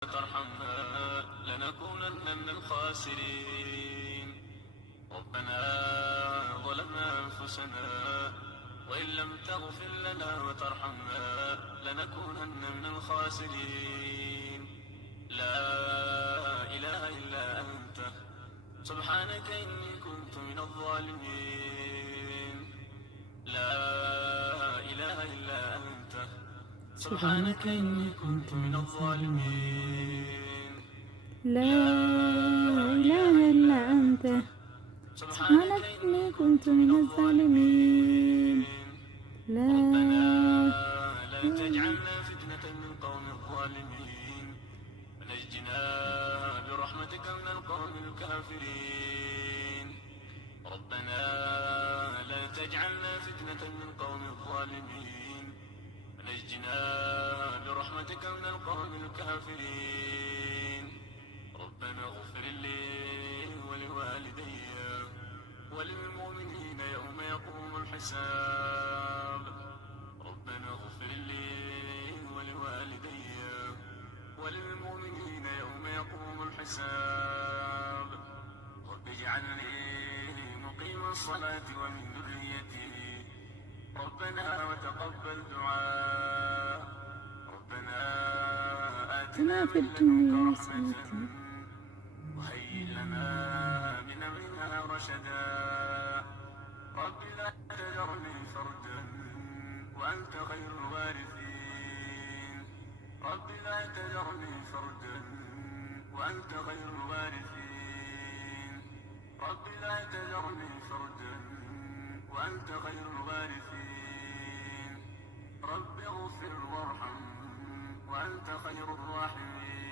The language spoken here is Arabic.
ترحمنا لنكونن من الخاسرين. ربنا ظلمنا أنفسنا وإن لم تغفر لنا وترحمنا لنكونن من الخاسرين. لا إله إلا أنت سبحانك إني كنت من الظالمين. لا إله إلا أنت سبحانك إني كنت من الظالمين. لا إله إلا أنت سبحانك إني كنت من الظالمين. لا لا تجعلنا فتنة للقوم الظالمين ونجنا برحمتك من القوم الكافرين. ربنا لا تجعلنا فتنة للقوم الظالمين ونجنا برحمتك من القوم الكافرين. ربنا اغفر لي ولوالدي وللمؤمنين يوم يقوم الحساب. ربنا اغفر لي ولوالدي وللمؤمنين يوم يقوم الحساب. رب اجعلني مقيم الصلاة ومن ذريتي ربنا وتقبل دعاء. ربنا آتنا أنا في من لدنك الدنيا رحمة حسنة وهيئ لنا من أمرنا رشدا. رب لا تذرني فردا وأنت خير الوارثين. رب لا تذرني فردا وأنت خير الوارثين. رب لا تذرني فردا وأنت خير الوارثين. رب اغفر وارحم وأنت خير الراحمين.